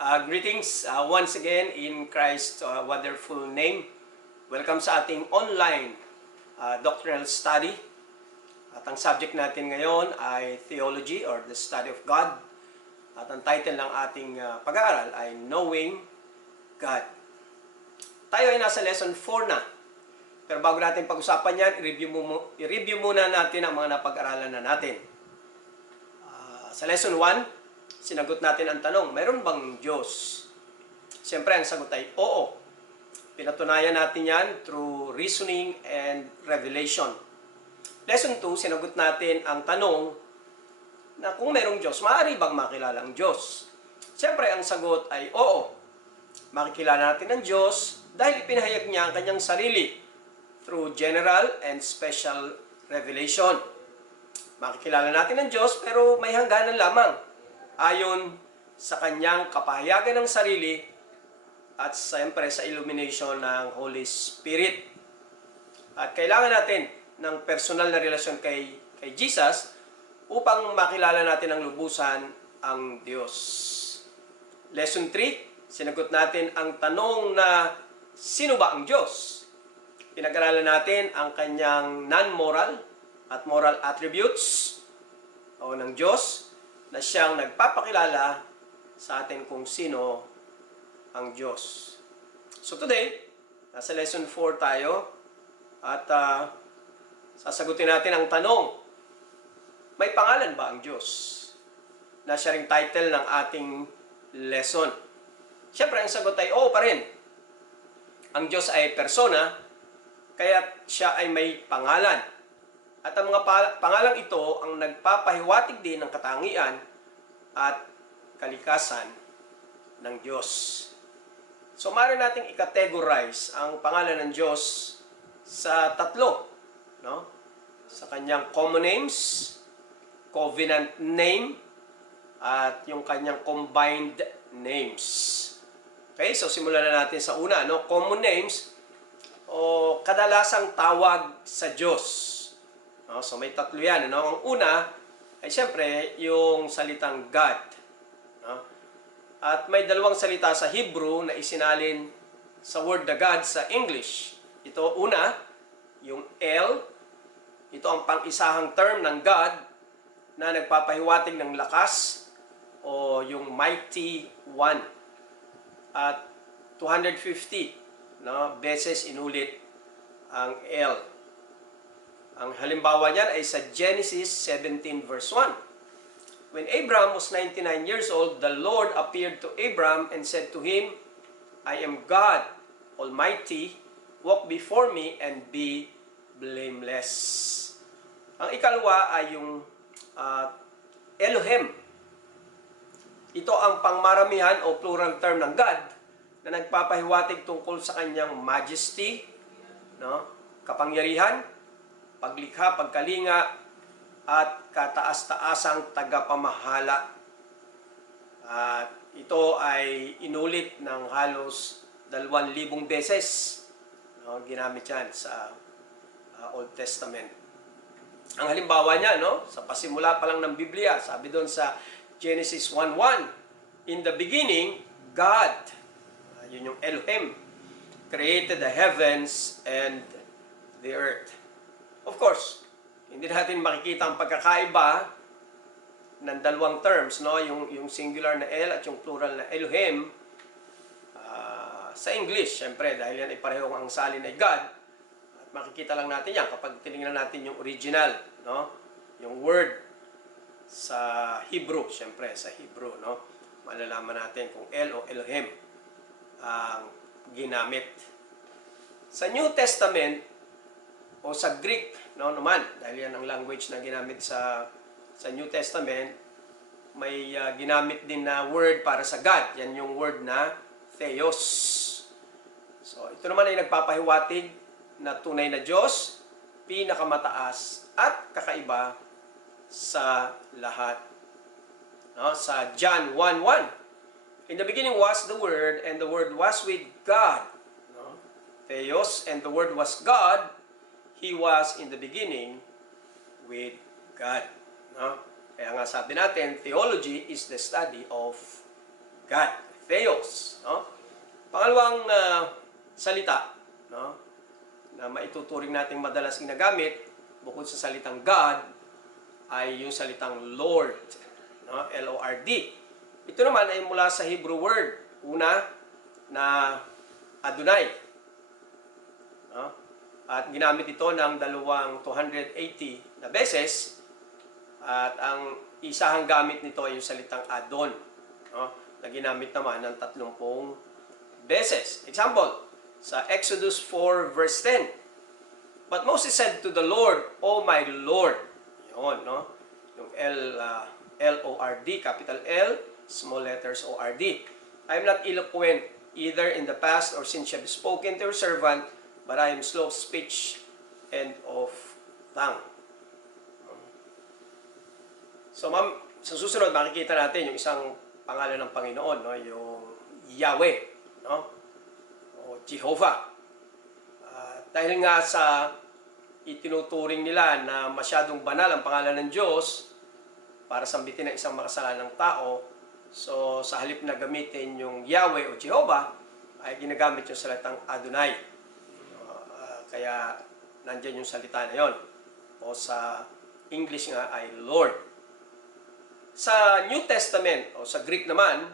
Greetings once again in Christ's wonderful name. Welcome sa ating online doctrinal study. At ang subject natin ngayon ay Theology or the Study of God. At ang title ng ating pag-aaral ay Knowing God. Tayo ay nasa lesson 4 na. Pero bago natin pag-usapan yan, i-review muna natin ang mga napag-aralan na natin. Sa lesson 1, sinagot natin ang tanong, mayroon bang Diyos? Siyempre, ang sagot ay oo. Pinatunayan natin yan through reasoning and revelation. Lesson 2, sinagot natin ang tanong na kung mayroong Diyos, maaari bang makilala ang Diyos? Siyempre, ang sagot ay oo. Makikilala natin ang Diyos dahil ipinahayag niya ang kanyang sarili through general and special revelation. Makikilala natin ang Diyos pero may hangganan lamang ayon sa kanyang kapahayagan ng sarili at siyempre sa illumination ng Holy Spirit. At kailangan natin ng personal na relasyon kay Jesus upang makilala natin ang lubusan ang Diyos. Lesson 3, sinagot natin ang tanong na sino ba ang Diyos? Pinag-aralan natin ang kanyang non-moral at moral attributes o ng Diyos na siyang nagpapakilala sa atin kung sino ang Diyos. So today, nasa lesson 4 tayo at sasagutin natin ang tanong, may pangalan ba ang Diyos? Na siya ring title ng ating lesson. Siyempre, ang sagot ay oo pa rin. Ang Diyos ay persona, kaya siya ay may pangalan. At ang mga pangalang ito ang nagpapahiwatig din ng katangian at kalikasan ng Diyos. So, maaari nating i-categorize ang pangalan ng Diyos sa tatlo. No? Sa kanyang common names, covenant name, at yung kanyang combined names. Okay, so simulan na natin sa una. No? Common names o kadalasang tawag sa Diyos. So may tatlo yan. Ang una ay siyempre yung salitang God. At may dalawang salita sa Hebrew na isinalin sa word na God sa English. Ito una, yung El. Ito ang pang-isahang term ng God na nagpapahiwatig ng lakas o yung mighty one. At 250 beses inulit ang El. Ang halimbawa niyan ay sa Genesis 17 verse 1. When Abram was 99 years old, the Lord appeared to Abram and said to him, I am God Almighty, walk before me and be blameless. Ang ikalwa ay yung Elohim. Ito ang pangmaramihan o plural term ng God na nagpapahiwatig tungkol sa kanyang majesty, kapangyarihan, paglikha, pagkalinga, at kataas-taasang tagapamahala. At ito ay inulit ng halos 2,000 beses. Ginamit yan sa Old Testament. Ang halimbawa niya, sa pasimula pa lang ng Biblia, sabi doon sa Genesis 1:1, in the beginning, God, yun yung Elohim, created the heavens and the earth. Of course, hindi natin makikita ang pagkakaiba ng dalawang terms, yung singular na El at yung plural na Elohim sa English, syempre, dahil yan ay parehong ang salin ay God. At makikita lang natin yan kapag tinignan natin yung original, yung word sa Hebrew, syempre, sa Hebrew, malalaman natin kung El o Elohim ang ginamit. Sa New Testament, o sa Greek, naman, dahil yan ang language na ginamit sa New Testament, may ginamit din na word para sa God. Yan yung word na Theos. So, ito naman ay nagpapahiwatig na tunay na Diyos, pinakamataas at kakaiba sa lahat. Sa John 1:1, in the beginning was the Word, and the Word was with God. Theos, and the Word was God. He was in the beginning with God. Kaya nga sabi natin, theology is the study of God. Theos. No? Pangalawang salita, no, na maituturing nating madalas ginagamit bukod sa salitang God ay yung salitang Lord, no? L-O-R-D. Ito naman ay mula sa Hebrew word. Una na Adonai. No? At ginamit ito ng 280 na beses. At ang isahang gamit nito ay yung salitang Adon, no? Na ginamit naman ng 30 beses. Example, sa Exodus 4 verse 10. But Moses said to the Lord, "O my Lord." Yun, no? Yung L-O-R-D, capital L, small letters O-R-D. I am not eloquent either in the past or since you have spoken to your servant, but I am slow of speech and of tongue. So, sa susunod, makikita natin yung isang pangalan ng Panginoon, no? Yung Yahweh, no? O Jehovah. Dahil nga sa itinuturing nila na masyadong banal ang pangalan ng Diyos para sambitin ng isang makasalanang tao, so sa halip na gamitin yung Yahweh o Jehovah, ay ginagamit yung salitang Adonai. Kaya nandyan yung salita na yon. O sa English nga ay Lord. Sa New Testament o sa Greek naman,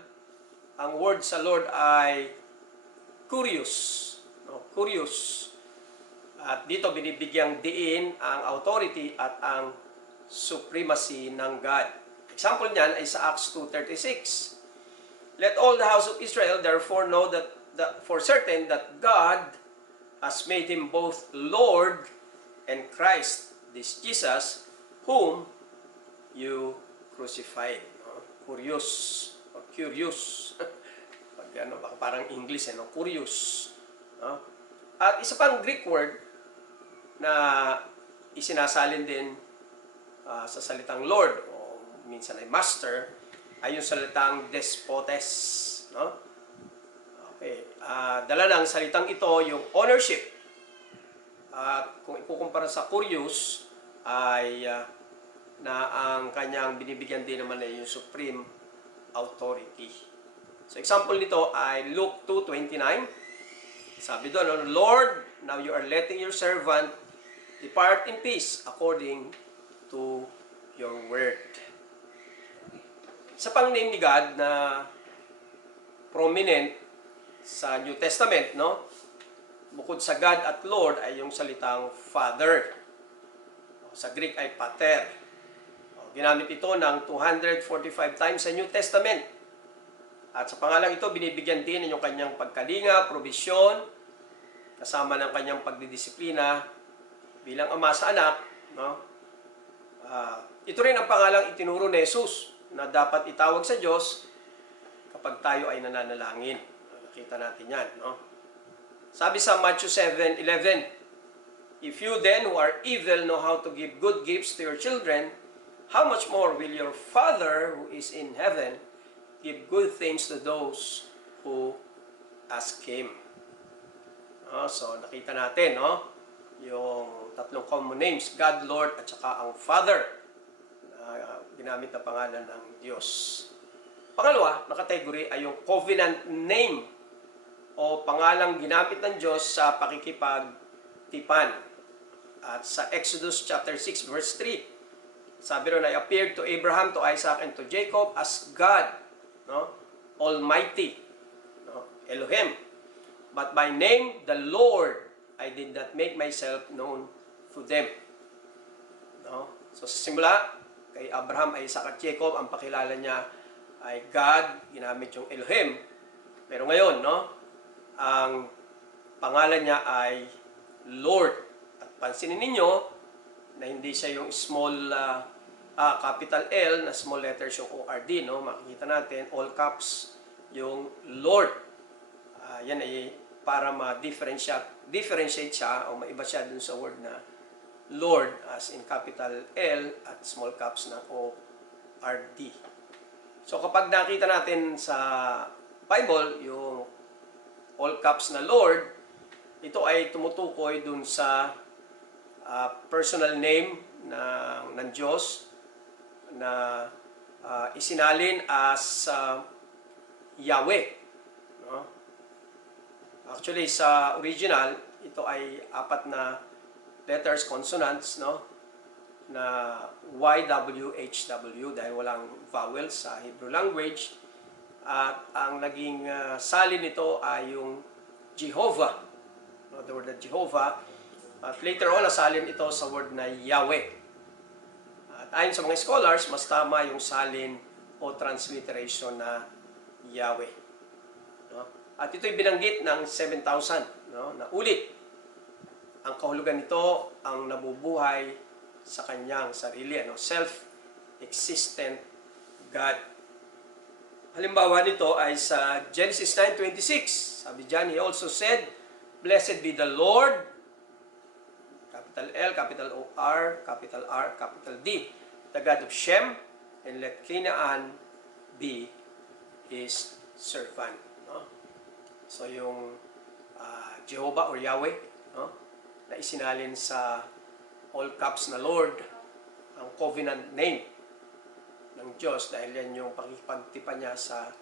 ang word sa Lord ay Kurios. No? Kurios. At dito binibigyang diin ang authority at ang supremacy ng God. Example niyan ay sa Acts 2:36. Let all the house of Israel therefore know that for certain that God has made him both Lord and Christ, this Jesus, whom you crucified. No? Curious. O curious. Parang English, no? Curious. No? At isa pang Greek word na isinasalin din sa salitang Lord o minsan ay Master ay yung salitang despotes, no? Okay, dala ng salitang ito yung ownership. Kung ikukumpara sa curious ay na ang kanyang binibigyan din naman ay yung supreme authority. So example nito ay Luke 2:29. Sabi doon, Lord, now you are letting your servant depart in peace according to your word. Isa pang name ni God na prominent sa New Testament, no? Bukod sa God at Lord ay yung salitang Father. Sa Greek ay Pater. Ginamit ito ng 245 times sa New Testament. At sa pangalang ito, binibigyan din yung kanyang pagkalinga, probisyon, kasama ng kanyang pagdidisiplina bilang ama sa anak. No? Ito rin ang pangalang itinuro ni Jesus na dapat itawag sa Diyos kapag tayo ay nananalangin. Nakita natin yan. No? Sabi sa Matthew 7:11, if you then who are evil know how to give good gifts to your children, how much more will your Father who is in heaven give good things to those who ask Him. So, nakita natin, no? Yung tatlong common names, God, Lord, at saka ang Father, ginamit na pangalan ng Diyos. Pangalawa na category ay yung covenant name o pangalang ginamit ng Diyos sa pakikipagtipan. At sa Exodus chapter 6 verse 3, sabi ron, I appeared to Abraham, to Isaac, and to Jacob as God, no? Almighty, no? Elohim. But by name, the Lord, I did not make myself known to them. No? So sa simula, kay Abraham, Isaac at Jacob, ang pakilala niya ay God, ginamit yung Elohim. Pero ngayon, no? Ang pangalan niya ay Lord. At pansinin ninyo na hindi siya yung small capital L na small letters yung O-R-D, no? Makikita natin, all caps yung Lord. Yan ay para ma-differentiate siya o maiba siya dun sa word na Lord as in capital L at small caps na O-R-D. So kapag nakita natin sa Bible yung all caps na Lord, ito ay tumutukoy dun sa personal name ng Diyos na isinalin as Yahweh. No? Actually, sa original, ito ay 4 na letters, consonants, no? Na YWHW dahil walang vowels sa Hebrew language. At ang naging salin nito ay yung Jehovah. No? The word na Jehovah. At later on, nasalin ito sa word na Yahweh. At ayon sa mga scholars, mas tama yung salin o transliteration na Yahweh. No? At ito'y binanggit ng 7,000, no? Na ulit. Ang kahulugan nito ang nabubuhay sa kanyang sarili, ano? Self-existent God. Halimbawa nito ay sa Genesis 9:26. Sabi diyan, he also said, "Blessed be the Lord," capital L, capital O R, capital D, "the God of Shem, and let Canaan be his servant." No? So yung Jehovah or Yahweh, no? Na isinalin sa all caps na Lord, ang covenant name ng Diyos dahil yan yung pakikipagtipan niya sa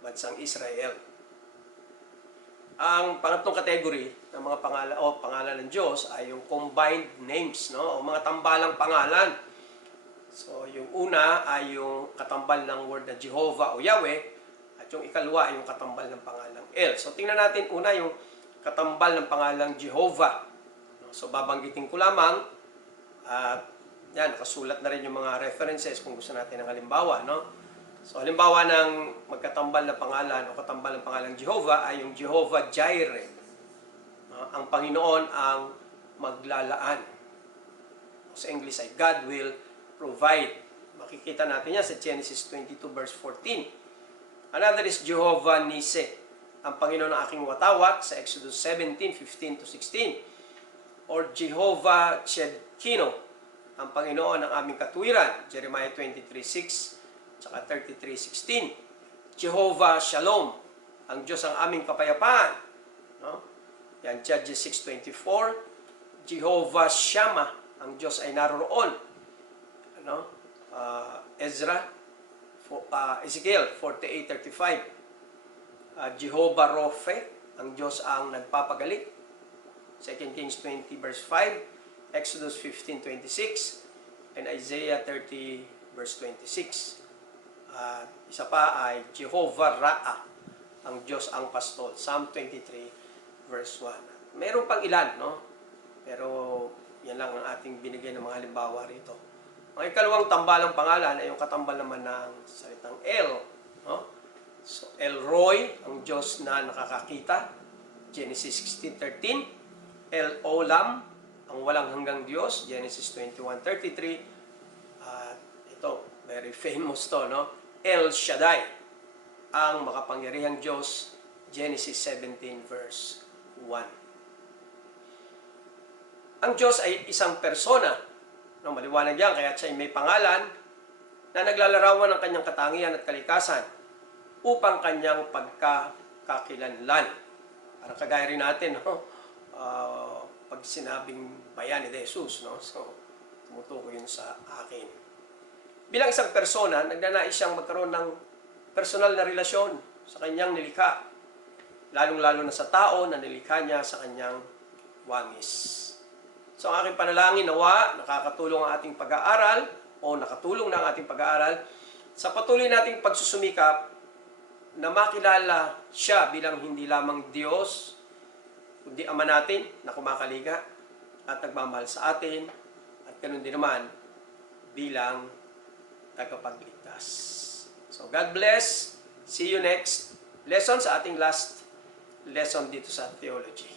bansang Israel. Ang pangatlong category ng mga pangalan ng Diyos ay yung combined names, no? O mga tambalang pangalan. So yung una ay yung katambal ng word na Jehovah o Yahweh, at yung ikalawa ay yung katambal ng pangalang El. So tingnan natin una yung katambal ng pangalang Jehovah. So babanggitin ko lamang at yan, nakasulat na rin yung mga references kung gusto natin ng halimbawa, no? So halimbawa ng magkatambal na pangalan o katambal ng pangalang Jehovah ay yung Jehovah Jireh. Ang Panginoon ang maglalaan. Sa English ay God will provide. Makikita natin yan sa Genesis 22 verse 14. Another is Jehovah Nissi. Ang Panginoon ang aking watawat sa Exodus 17:15-16. Or Jehovah Tsidkenu. Ang Panginoon ang aming katuwiran, Jeremiah 23:6 at 33:16. Jehovah Shalom, ang Diyos ang aming kapayapaan. No? Yan, Judges 6:24. Jehovah Shammah, ang Diyos ay naroroon. Ano? Ezekiel 48:35. Jehovah Rophe, ang Diyos ang nagpapagaling. 2 Kings 20 verse 5. Exodus 15:26 and Isaiah 30 verse 26. Isa pa ay Jehovah Ra'ah, ang Diyos ang pastol. Psalm 23 verse 1. Meron pang ilan, no? Pero yan lang ang ating binigay ng mga halimbawa rito. Ang ikalawang tambalang pangalan ay yung katambal naman ng salitang El, no? So El Roy, ang Diyos na nakakakita, Genesis 16:13. El Olam, ang walang hanggang Diyos, Genesis 21:33. Ito, very famous to, no? El Shaddai, ang makapangyarihang Diyos, Genesis 17 verse 1. Ang Diyos ay isang persona, no? Maliwanag yan, kaya siya may pangalan na naglalarawan ng kanyang katangian at kalikasan upang kanyang pagkakakilanlan. Parang kagaya rin natin, no? Pag sinabing bayan ni Jesus, no? So, tumutukoy yun sa akin. Bilang isang persona, nagnanais siyang magkaroon ng personal na relasyon sa kanyang nilikha, lalong-lalo na sa tao na nilikha niya sa kanyang wangis. So, ang aking panalangin, nawa, nakakatulong ang ating pag-aaral o nakatulong na ang ating pag-aaral sa patuloy nating pagsusumikap na makilala siya bilang hindi lamang Diyos, kundi Ama natin na kumakaliga at nagmamahal sa atin at ganun din naman bilang tagapagligtas. So God bless. See you next lesson sa ating last lesson dito sa theology.